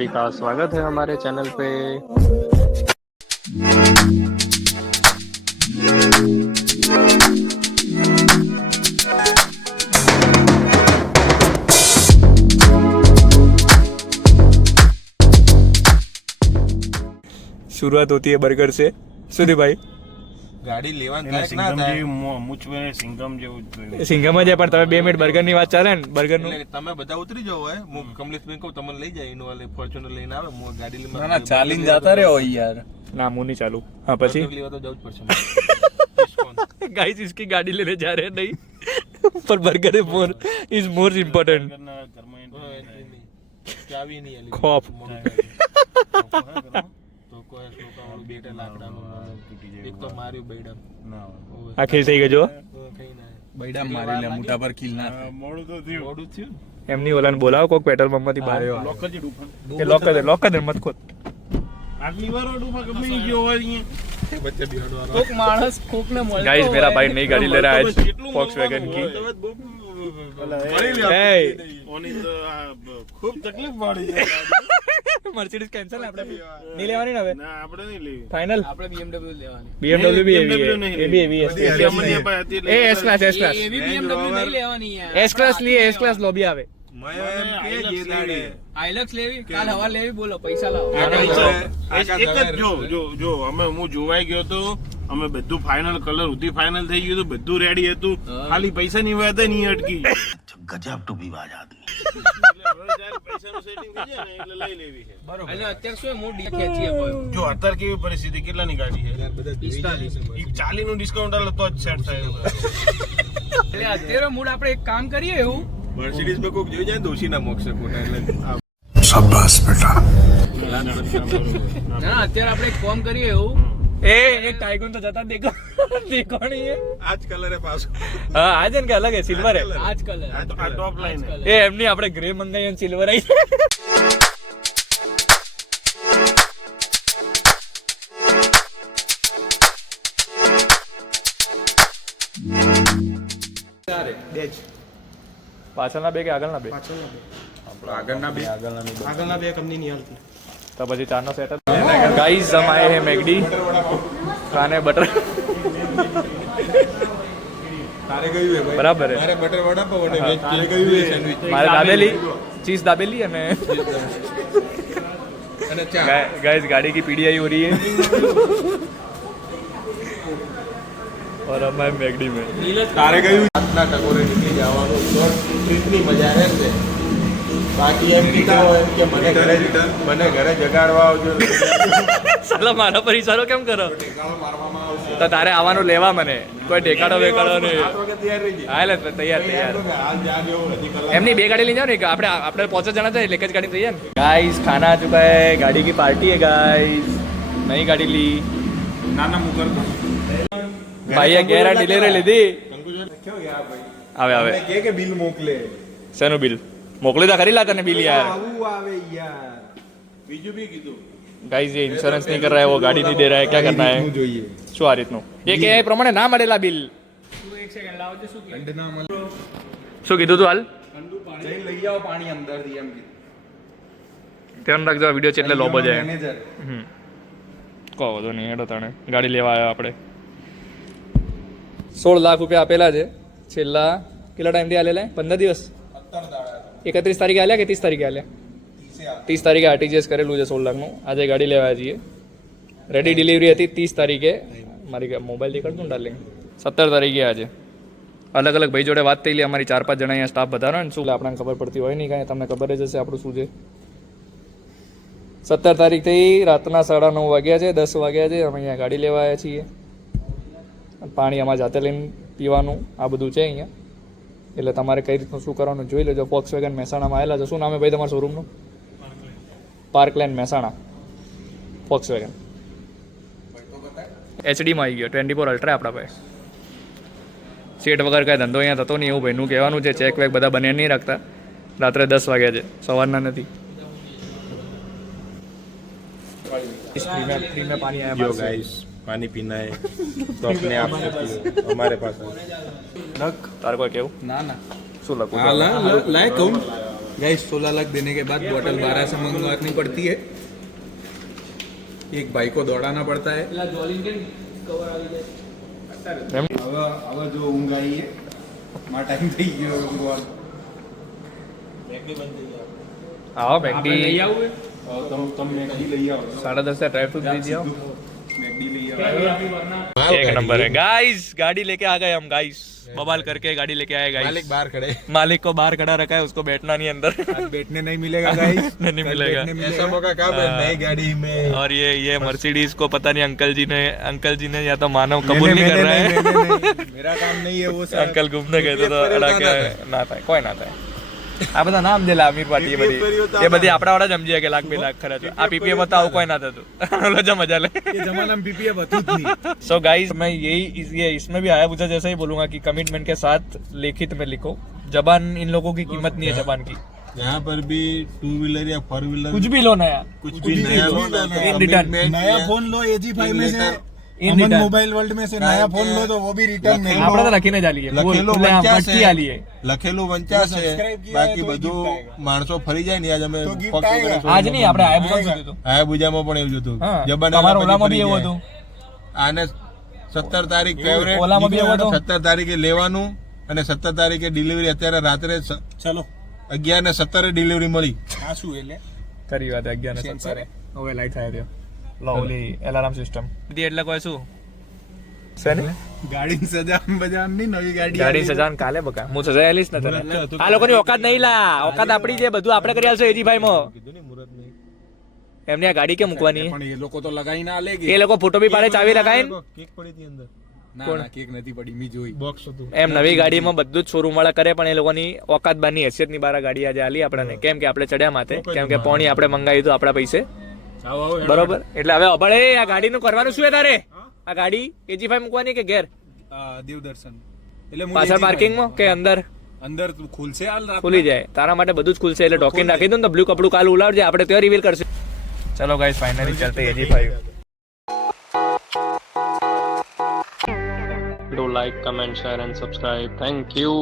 सभी का स्वागत है हमारे चैनल पे। शुरुआत होती है बर्गर से। सुधी भाई ગાડી લેવાનું થાય ના થાય મૂછ મે સિંગમ જેવું જ સિંગમ જ પણ તમે 2 મિનિટ બર્ગર ની વાત ચાલે ને બર્ગર નું એટલે તમે બધા ઉતરી જાવ હોય હું કમલેશભાઈ કહું તમને લઈ જાય ઇનોવા ફોર્ચ્યુનર લઈને આવે હું ગાડી લઈને ના ચાલીને જતા રહ્યો યાર ना मुंह नहीं चालू। हाँ પછી લેવા તો જવું જ પડશે गाइस इसकी गाड़ी लेने जा रहे हैं नहीं पर बर्गर इज मोर इम्पोर्टेंट। ચાવી નહીં આલી ખોફ તો કોઈ સ્લોકા વાળું બેટા લાકડાનું તૂટી જાય એક તો માર્યું બેડા ના આખી થઈ ગયો કઈ ના બૈડા મારી લે મોટા પર કિલ ના મોડું તો થયું મોડું થયું એમની ઓલાને બોલાવો કોક પેટ્રોલ પંપ માંથી બહાર લોક કરજે ડૂફણ કે લોક કર દે મત ખોદ આટલી વાર ડૂફા કબ નહીં ગયો હોય અહીંયા બચ્ચે બિહાડવાનો કોક માણસ કોકને મળતો गाइस मेरा भाई नई गाड़ी ले रहा है आज કેટલું Volkswagen की। એ ઓની તો ખૂબ તકલીફ પડી છે મર્સિડીઝ કેન્સલ આપણે નહીં લેવાની ને હવે ના આપણે નહીં લેવી ફાઇનલ આપણે BMW લેવાની BMW भी BMW हेवी नहीं है ये भी हेवी है અમને પાસે હતી ए एस क्लास એવી BMW નહીં લેવાની યાર एस क्लास लिए एस क्लास लॉबी आवे મેં એમ કે જે લાડે આઇલક્સ લેવી કાલ હવા લેવી બોલો પૈસા લાવો એક જ જો અમે હું જોવાઈ ગયો તો અમે બધું ફાઇનલ કલર ઉધી ફાઇનલ થઈ ગયું હતું બધું રેડી હતું ખાલી પૈસા ની વાત નહીં અટકી ગજબ ટુ વિવાદ આદમી પૈસાનું સેટિંગ થઈ જાય ને એટલે લઈ લેવી છે બરોબર એટલે અત્યારે શું હું ડી ખેંચીએ કોઈ જો અત્યારે કેવી પરિસ્થિતિ કેટલાની ગાડી છે બધા 45 ઈ 40 નું ડિસ્કાઉન્ટ આલે તો જ સેટ થાય એટલે અત્યારે મૂડ આપણે એક કામ કરીએ એવું મર્સિડીઝ માં કોક જોઈ જાય દોશી ના મોક્ષ કોટા એટલે ના અત્યારે આપણે એક કામ કરીએ એવું ए एक टाइगन तो जाता देखो देखो नहीं है આજ કલરે પાછો हाँ आज इनका अलग है सिल्वर है આજ કલર આ ટોપ લાઈન છે ए एमनी આપણે ગ્રે મંગાઈ અને સિલ્વર આવી પાછળના બે કે આગળના બે આગળના બે કંપની ની હાલતી तो પછી ચારનો સેટ गाइस हम आए हैं मैगडी खाने बटर તારે ગયું હે ભાઈ बराबर है મારે બટર વડા પાવ અને વેજ તારે ગયું હે સેન્ડવિચ मारे दाबेली चीज दाबेली અને અને ચા गाइस गाड़ी की पीढ़ी आई हो रही है और हम आए मैगडी में તારે ગયું આટલા ટકોરે નીકળી જવાનું તો ટ્રીપની મજા રહેશે બાકી એમ કીધું એમ કે મને ઘરે જગાડવા આવજો સાલા મારા પર ઈશારો કેમ કરો ઠેકાણો મારવામાં આવશે તો તારે આવવાનું લેવા મને કોઈ ઠેકાડો બેકાડો નહીં 8 વાગે તૈયાર રહી હા એટલે તૈયાર તૈયાર હાલ જા જેવું હજી કલાક એમની બે ગાડી લઈ જાઓ ને આપણે 5 જણા છે એટલે એક જ ગાડી થઈ જાય ને गाइस खाना आ चुका है गाड़ी की पार्टी है गाइस नई गाड़ी ली નાના મુકર ભાઈએ ગેરા ડિલિવરી લીધી કેવું યાર ભાઈ આવે આવે કે બિલ મોકલે શેનું બિલ મોકલી તો ખરી લા તને બિલ યાર આવું આવે યાર બીજું બી કીધું गाइस ये इंश्योरेंस नहीं कर रहा है वो गाड़ी नहीं दे रहा है क्या करना है જોઈએ શું આ રીતનું એ કે એ પ્રમાણે ના મળેલા બિલ તું એક સેકન્ડ લાવજો શું કે ઠંડ ના મળે શું કીધું તું હાલ જઈ લઈ આવો પાણી અંદરથી એમ કીધું ધ્યાન રાખજો વિડીયો છે એટલે લોબો જાય મેનેજર કહો તો નહીં હેડો તને ગાડી લેવા આવ્યા આપણે 16 લાખ રૂપિયા આપેલા છે છેલ્લા કેટલા ટાઈમથી આલેલા 15 દિવસ 31 તારીખે આલ્યા કે 30 તારીખે આલ્યા 30 તારીખે આરટીજીએસ કરેલું છે 16 લાખનું આજે ગાડી લેવા આવ્યા છીએ રેડી ડિલિવરી હતી 30 તારીખે મારી મોબાઈલ દેખાડતું ને ડાર્લિંગ 17 તારીખે આજે અલગ અલગ ભાઈ જોડે વાત થયેલી અમારી 4-5 જણા અહીંયા સ્ટાફ બધાનો ને શું આપણને ખબર પડતી હોય નહીં કાંઈ તમને ખબર જ હશે આપણું શું છે 17 તારીખથી રાતના 9:30 વાગ્યા છે 10 વાગ્યા છે અમે અહીંયા ગાડી લેવા આવ્યા છીએ પાણી અમારે જાતે લઈને પીવાનું આ બધું છે અહીંયા એટલે તમારે કઈ રીતનું શું કરવાનું જોઈ લેજો Volkswagen મહેસાણામાં આવેલા છે શું નામ છે ભાઈ તમારા શોરૂમનું પાર્કલેન્ડ મહેસાણા Volkswagen એચડીમાં આવી ગયો 24 અલ્ટ્રા આપણા પાસે સીટ વગર કાંઈ ધંધો અહીંયા થતો નહીં એવું ભાઈનું કહેવાનું છે ચેક વેક બધા બને નહીં રાખતા રાત્રે 10 વાગ્યા છે સવારના નથી फ्री में पानी आया यो गाइस पानी पीना है तो अपने आप से पियो हमारे पास તારે કોઈ કેવું ના ના શું લખું लाए कौन गाइस 16 लाख देने के बाद बोतल 12 से मंगवानी पड़ती है, एक भाई को दौड़ाना पड़ता है. હવે જો ઊંઘ આવી છે, મારા ટાઈમ થઈ ગયો ઊંઘવાનો. आओ मैगडी તમે મેગડી લઈ આવો, 10:30 ड्राई फ्रूट दीजिए आओ. મેગડી લઈ આવો. एक नंबर है गाइस, गाड़ी लेके आ गए हम गाइस, बवाल करके गाड़ी लेके आए गाइस. मालिक बाहर खड़े. मालिक को बाहर खड़ा रखा है, उसको बैठना नहीं अंदर. आज बैठने नहीं मिलेगा गाइस, नहीं मिलेगा. ऐसा मौका कब है नई गाड़ी में. और ये मर्सिडीज को पता नहीं अंकल जी ने या तो मानव कबूल नहीं कर रहा है. मेरा काम नहीं है वो सब. अंकल घूमने गए तो अड़ा के ના થાય, કોઈ ના થાય. આ બધા નામ દેલા અમીર પાર્ટી એ બધી આપણા વાળા જ સમજીએ કે લાખ 2 લાખ ખર્ચ. આ પીપીએમ હતા આવું કોઈ ના થતું. ઓલો જો મજા લે. ये जमाना में पीपीएफ હતું જ नहीं. सो गाइस मैं ये इसमें भी आया पूछा जैसा ही बोलूंगा कि कमिटमेंट के साथ लिखित में लिखो. जबान इन लोगों की कीमत नहीं है जबान की. यहाँ पर भी 2 व्हीलर या 4 व्हीलर कुछ भी लो नया, कुछ भी नया लो ना, इन रिटर्न. नया फोन लो AG5 में से, इन अमन रिटर्न मोबाइल वर्ल्ड में से नया फोन लो तो वो भी रिटर्न में આપણે તો લખીને જ આલીએ. લખેલું બોલ, આમ 50 મટકી આલીએ. લખેલું 50 છે, subscribe કિયા બાકી તો બધું gift આएगा. માણસો ફરી જાય ને. આજ અમે તો gift ફક્ત આएगा. આજ નહીં, આપણે આયા બુજામાં જોયું હતું. હાયાબુજામાં પણ એવું જ હતું. હા, જબાન તમારા પછી ઓલામાં ફરી બી એવું જાય. હતું. આને 17 તારીખ ફેવરેટ, ઓલામાં બી એવું હતું. 17 તારીખે લેવાનું અને 17 તારીખે ડિલિવરી. અત્યારે રાત્રે चलो 11:17 ડિલિવરી મળી. આ શું એટલે ખરી વાત 11:17 હવે લાઈટ થાય રહ્યો. લો ઓલી એલાર્મ સિસ્ટમ એટલે કોઈ શું છે ને ગાડી સજામ બજામ ની નવી ગાડી સજાન કાલે બકા હું સજાયેલીશ ને તને. આ લોકોની ઓકાત નહીં લા, ઓકાત આપણી છે, બધું આપણે કરી આલશો એજીભાઈ માં. એમને આ ગાડી કે મૂકવાની પણ એ લોકો તો લગાઈ ના લે એ લોકો ફોટો બી પાડે, ચાવી લગાવીને. કેક પડી હતી અંદર. ના કેક નથી પડી, મી જોઈ. બોક્સ હતું. એમ નવી ગાડીમાં બધું જ શોરૂમ વાળા કરે, પણ એ લોકોની ઓકાત બારની હેસિયત ની બાર ગાડી આજે આલી આપણને. કેમ કે આપણે ચડ્યા માથે, કેમ કે પોણી આપણે મંગાવી હતું આપણા પૈસે. બરોબર, એટલે હવે અબળે આ ગાડીનું કરવાનું શું છે તારે? આ ગાડી એજી5 મૂકવાની કે ઘેર દેવદર્શન એટલે પાછળ પાર્કિંગમાં કે અંદર અંદર ખુલશે હાલ રાત ખુલી જાય? તારા માટે બધું જ ખુલશે, એટલે ડોકિન રાખી દો ને તો બ્લુ કપડું કાલ ઉલાવજે, આપણે ત્યાં રિવીલ કરશે. ચલો ગાઈસ, ફાઇનલી ચલતે એજી5. Do like, comment, share and subscribe. Thank you.